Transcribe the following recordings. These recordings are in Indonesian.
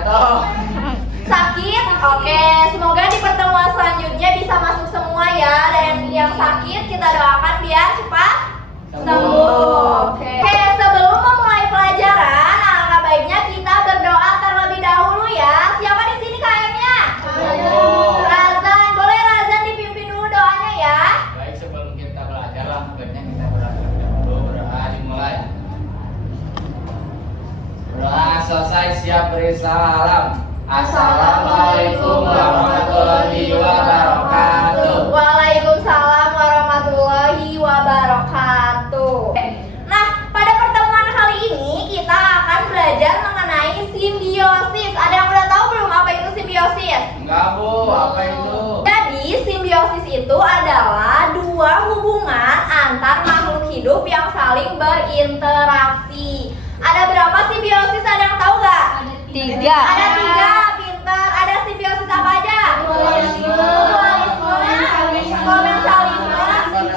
jatuh. Sakit? Oke, semoga di pertemuan selanjutnya bisa masuk semua ya. Dan yang sakit kita doakan biar cepat sembuh. Oke, sebelum memulai pelajaran, alangkah baiknya kita berdoa terlebih dahulu ya. Siapa di sini KM-nya? Razan, boleh Razan dipimpin dulu doanya ya. Baik, sebelum kita belajar langsung baiknya kita berdoa dulu. Berdoa dimulai. Berdoa selesai, siap beri salam. Assalamualaikum warahmatullahi wabarakatuh. Waalaikumsalam warahmatullahi wabarakatuh. Nah, pada pertemuan kali ini kita akan belajar mengenai simbiosis. Ada yang udah tahu belum apa itu simbiosis? Enggak Bu, apa itu? Jadi simbiosis itu adalah dua hubungan antar makhluk hidup yang saling berinteraksi. Ada berapa simbiosis? Ada yang tahu nggak? Tiga. Ada tiga, pinter. Ada simbiosis apa aja? Mutualisme, komensalisme,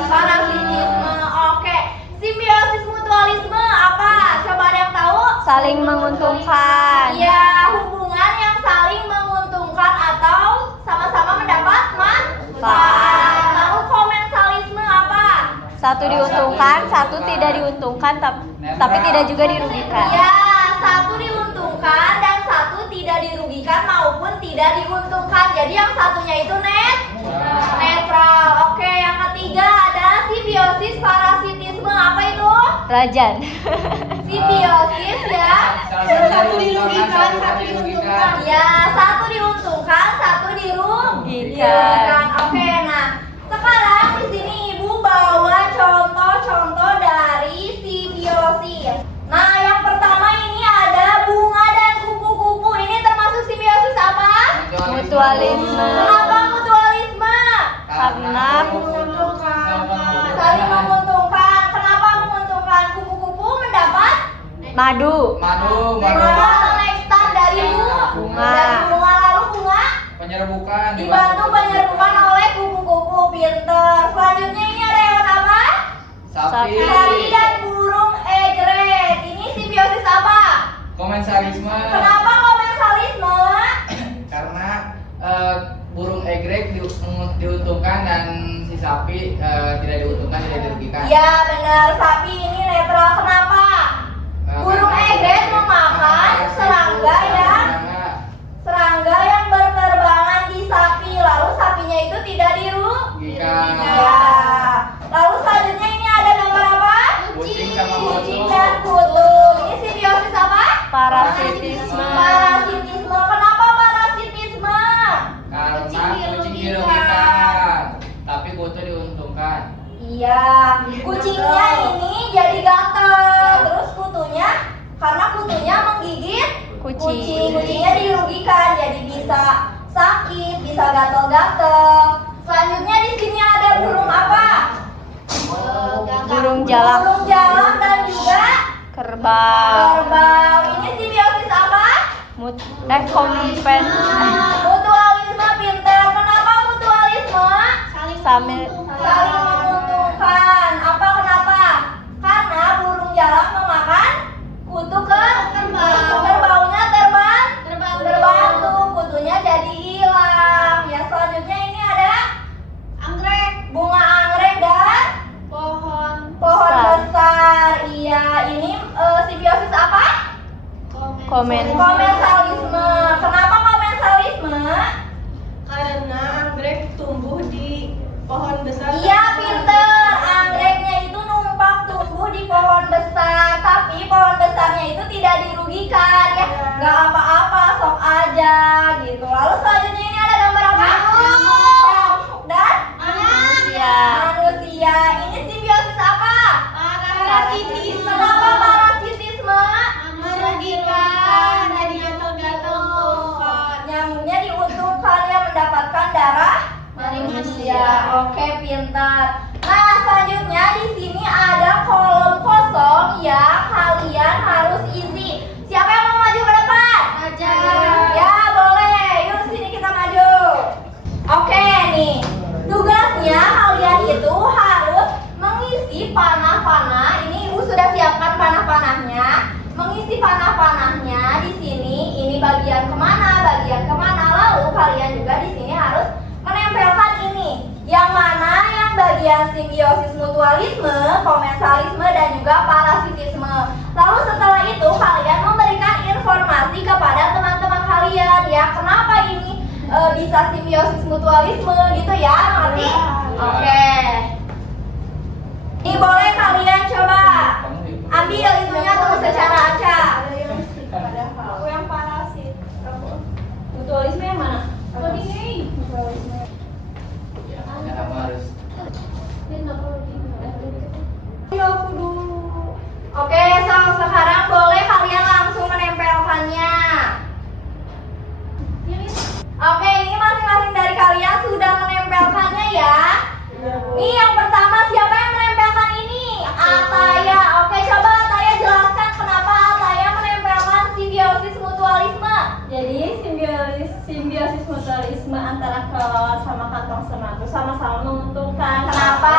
parasitisme. Oke. Simbiosis mutualisme apa? Coba ada yang tahu? Saling menguntungkan. Ya, hubungan yang saling menguntungkan atau sama-sama mendapat manfaat. Lalu komensalisme apa? Satu diuntungkan, satu tidak diuntungkan, tapi tidak juga dirugikan. Ya, satu diuntungkan dan satu tidak dirugikan maupun tidak diuntungkan. Jadi yang satunya itu netral. Oke, yang ketiga ada simbiosis parasitisme. Apa itu? Rajan. Simbiosis ya. Satu dirugikan, satu diuntungkan. Ya, satu diuntungkan, satu dirugikan. Oke, nah sekarang di sini Ibu bawa contoh-contoh dari simbiosis. Nah, yang pertama ini ada bunga dan kupu-kupu. Ini termasuk simbiosis apa? Mutualisme. Kenapa mutualisme? Karena Saling menguntungkan. Kenapa menguntungkan? Kupu-kupu mendapat madu. Madu, bunga atau nektar dari bunga. Dari bunga. Lalu bunga penyerbukan dibantu penyerbukan oleh kupu-kupu. Pinter. Selanjutnya ini ada hewan apa? sapi. Sapi dan burung egret. Ini simbiosis apa? Komensalisme. Kenapa komensalisme? Karena burung egrek diuntungkan dan si sapi tidak diuntungkan, tidak dirugikan. Ya benar, sapi ini netral. Kenapa? Burung egret memakan serangga yang berterbangan di sapi. Lalu sapinya itu tidak dirugikan. Ya. Lalu selanjutnya ini ada gambar apa? Kucing sama Kucing kutu. dan kutu. Ini simbiosis apa? Parasitisme. Parasitisme. Kenapa parasitisme? Karena kucing dirugikan, tapi kutu diuntungkan. Iya, kucingnya ini jadi gatel. Terus kutunya, karena kutunya menggigit Kucing. kucingnya dirugikan, jadi bisa sakit, bisa gatel-gatel. Selanjutnya di sini ada burung apa? Burung jalak. Burung jalak dan juga Kerbau. kerbau. Ini simbiosis apa? Kompen. Mutualisme. Pinter. Kenapa mutualisme? Sambil Saling menguntungkan. Apa kenapa? Karena burung jalak memakan kutu kerbaunya terbantu, kutunya jadi hilang. Ya, selanjutnya ini ada bunga anggrek dan pohon besar. Iya, ini simbiosis apa? Komensalisme. Kenapa komensalisme? Karena anggrek tumbuh di pohon besar. Iya, pinter. Anggreknya itu numpang tumbuh di pohon besar, tapi pohon besarnya itu tidak dirugikan. kalian juga di sini harus menempelkan ini. Yang mana yang bagian simbiosis mutualisme, komensalisme, dan juga parasitisme. Lalu setelah itu kalian memberikan informasi kepada teman-teman kalian ya, kenapa ini bisa simbiosis mutualisme gitu ya, ngerti? Oke. Ini boleh kalian coba ambil itunya tuh secara acak. Aku yang parasit. Mutualisme yang mana? Mutualisme. Ya, makanya kamu harus Ya aku dulu. Oke, so sekarang boleh kalian langsung menempelkannya. Oke, ini masing-masing dari kalian sudah menempelkannya ya. Nih yang pertama siapa yang menempelkan ini? Ataya. Oke, coba Ataya jelaskan kenapa Ataya menempelkan simbiosis mutualisme. Jadi simbiosis mutualisme antara kelelawar sama kantong semar itu sama-sama menguntungkan. Kenapa?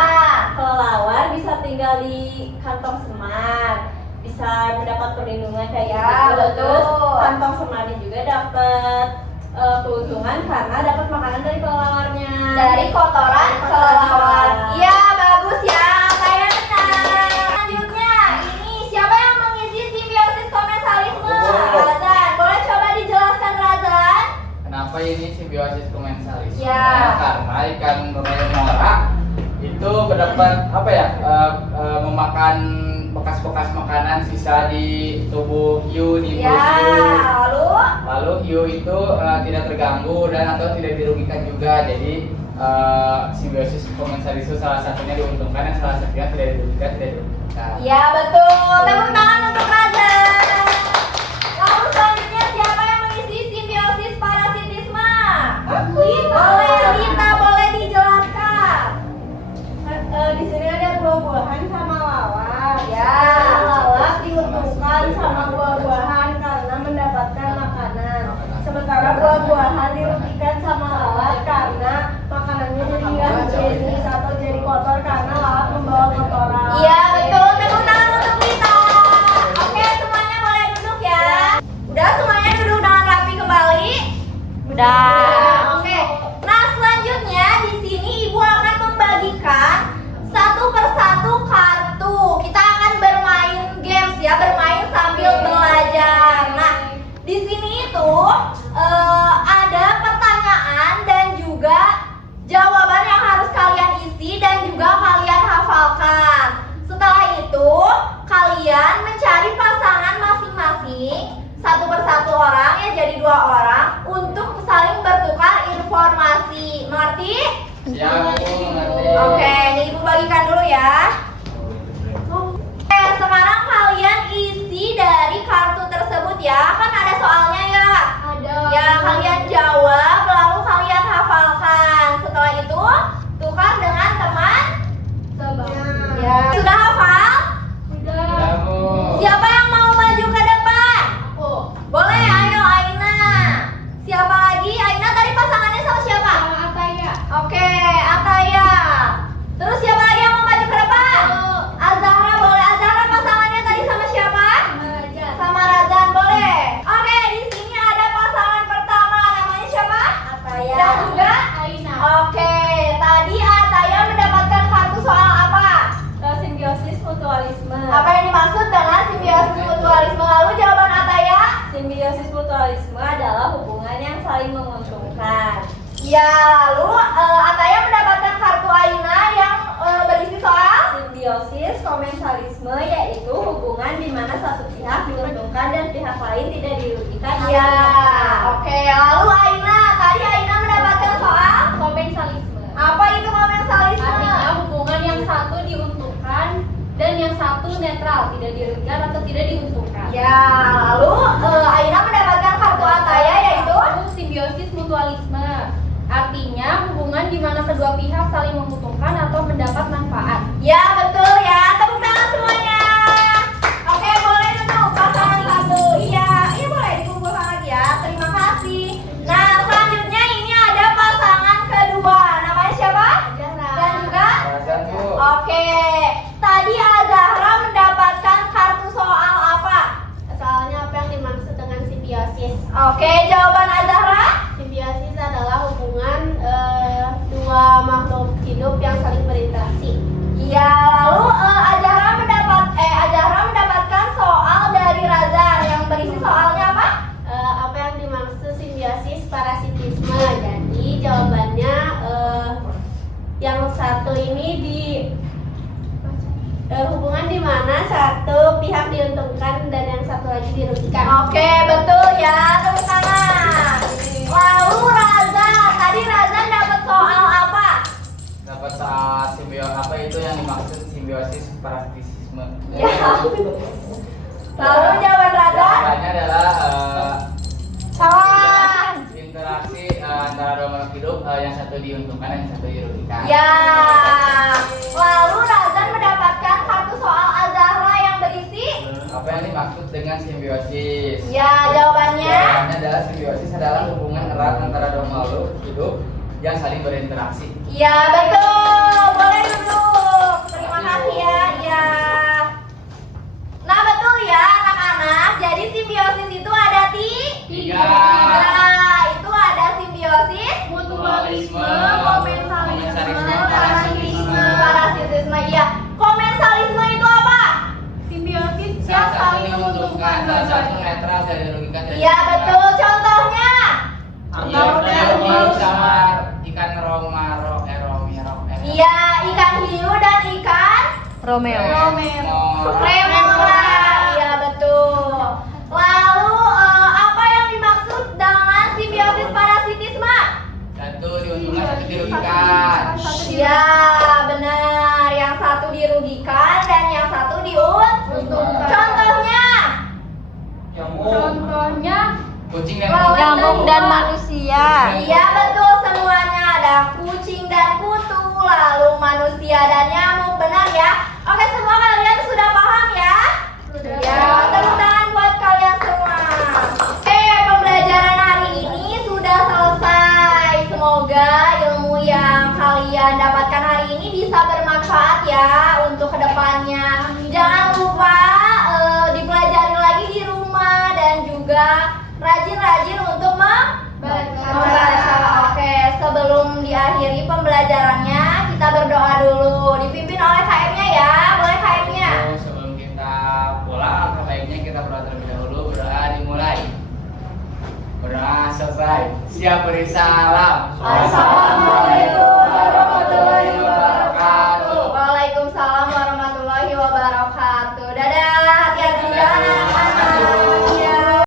Kelelawar bisa tinggal di kantong semar, bisa mendapat perlindungan kayak Ya, gitu. betul. Terus kantong semarnya juga dapat keuntungan karena dapat makanan dari kelelawarnya. Dari kotoran kelelawar. Iya, bagus ya. Ataya benar. Selanjutnya, ini siapa yang mengisi simbiosis komensalisme? Razan. Boleh coba dijelaskan Razan? kenapa ini simbiosis komensalisme? Ya. Karena ikan remora itu mendapat apa ya? Memakan bekas-bekas makanan sisa di tubuh hiu di Ya, mulut hiu. lalu Hiu itu tidak terganggu dan atau tidak dirugikan juga. Jadi simbiosis komensalisme salah satunya diuntungkan dan salah satunya tidak dirugikan. ya betul. Tepuk tangan untuk Razan. Lalu selanjutnya siapa yang mengisi simbiosis parasitisme? Boleh Lita, boleh dijelaskan. Di sini ada buah-buahan sama lawar. Ya. Lawar diuntungkan sama buah-buahan karena mendapatkan makanan. Sementara buah-buahan dirugikan sama lawar karena makanannya jadi nggak higienis atau jadi kotor karena lawar membawa kotoran. Iya betul, tepuk tangan untuk Lita. Oke, semuanya boleh duduk ya. Udah semuanya duduk dengan rapi kembali. Udah. Oke. Nah selanjutnya di sini ibu akan membagikan satu persatu kartu. Kita akan bermain games ya, bermain sambil belajar. Nah di sini itu ada pertanyaan dan juga jawaban yang harus kalian isi dan juga kalian hafalkan. Setelah itu kalian mencari pasangan masing-masing, satu persatu orang ya, jadi 2 orang untuk saling bertukar informasi. Mengerti? Siap, Bu, mengerti. Oke, nih ibu bagikan dulu ya. Oke, sekarang kalian isi dari kartu tersebut ya. Kan ada soalnya ya. Ada. Ya, kalian jawab lalu kalian hafalkan. Setelah itu tukar dengan teman. Ya. Sudah hafal? Ya, Bu. Siapa yang mau maju ke depan? Boleh, ayo Aina. Siapa lagi? Aina tadi pasangannya sama siapa? Ataya. Oke, Ataya. Terus siapa lagi yang mau maju ke depan? Azahra, boleh. Azahra pasangannya tadi sama siapa? Sama Razan, boleh. Oke, di sini ada pasangan pertama, namanya siapa? Ataya. Dan juga Aina. Oke, tadi Ataya mendapatkan kartu soal apa? Simbiosis mutualisme. Apa yang dimaksud dengan simbiosis mutualisme? Lalu jawaban Ataya? Simbiosis mutualisme adalah hubungan yang saling menguntungkan. Ya, lalu Ataya mendapatkan kartu Aina yang berisi soal Simbiosis komensalisme yaitu hubungan di mana satu pihak diuntungkan dan pihak lain tidak dirugikan. atau ya. dirugikan. Oke, lalu Aina, tadi Aina mendapatkan soal Komensalisme. apa itu komensalisme? Artinya hubungan yang satu diuntungkan dan yang satu netral, tidak dirugikan atau tidak diuntungkan. Ya, lalu Aina mendapatkan kartu Ataya yaitu Lalu simbiosis mutualisme. Artinya hubungan di mana kedua pihak saling menguntungkan atau mendapat manfaat. ya betul ya. Tepuk tangan semuanya. Oke, boleh duduk pasangan satu. Iya, iya boleh dikumpulkan lagi ya. Terima kasih. Nah, selanjutnya ini ada pasangan kedua. Namanya siapa? Dan juga Razan, Bu. Oke, tadi Azahra mendapatkan kartu soal apa? Soalnya apa yang dimaksud dengan simbiosis? Oke, jawaban Azahra? Simbiosis adalah semua makhluk hidup yang saling berinteraksi. Ya, lalu Azahra mendapatkan soal dari Razan yang berisi soalnya apa? Apa yang dimaksud simbiosis parasitisme? Jadi jawabannya yang satu ini di hubungan di mana satu pihak diuntungkan dan yang satu lagi dirugikan. Oke, betul ya, tepuk tangan. Lalu tadi Razan dapat soal apa? Dapat soal apa itu yang dimaksud simbiosis parasitisme. Ya. Lalu jawaban Razan? Jawabannya adalah Salah. interaksi antara dua makhluk hidup yang satu diuntungkan dan yang satu dirugikan. Ya. Lalu Razan mendapatkan satu soal Azahra yang berisi? Apa yang dimaksud dengan simbiosis? Ya, jawabannya? Jawabannya adalah simbiosis adalah hubungan erat antara dua makhluk hidup yang saling berinteraksi. Ya, betul. Boleh duduk. Terima kasih ya. Ya. Nah, betul ya anak-anak. Jadi simbiosis itu ada Tiga. Itu ada simbiosis, Mutualisme, komensalisme, parasitisme. Iya. Komensalisme itu apa? Simbiosis yang Salah satu saling diuntungkan, salah satu netral dan dirugikan. Iya, betul. Contohnya? Hiu sama ikan romaro, Iya, ikan hiu dan ikan Romero. remora. Iya, betul. Lalu apa yang dimaksud dengan simbiosis parasitisme? Satu diuntungkan, satu dirugikan. Iya, benar. Yang satu dirugikan dan yang satu diuntungkan. Contohnya? Contohnya Kucing dan Nyamuk dan manusia. Iya, betul semuanya. Ada kucing dan kutu, lalu manusia dan nyamuk. Benar ya? Oke, semua kalian sudah paham ya? Sudah. Ya, tepuk tangan buat kalian semua. Oke, pembelajaran hari ini sudah selesai. Semoga ilmu yang kalian dapatkan hari ini bisa bermanfaat ya untuk kedepannya. Jangan lupa dipelajari lagi di rumah dan juga rajin-rajin untuk membaca. Oke, sebelum diakhiri pembelajarannya, kita berdoa dulu. Dipimpin oleh KM-nya ya. Boleh KM-nya? Sebelum kita pulang, alangkah baiknya kita berdoa terlebih dahulu. Berdoa dimulai. Berdoa selesai. Siap beri salam. Assalamualaikum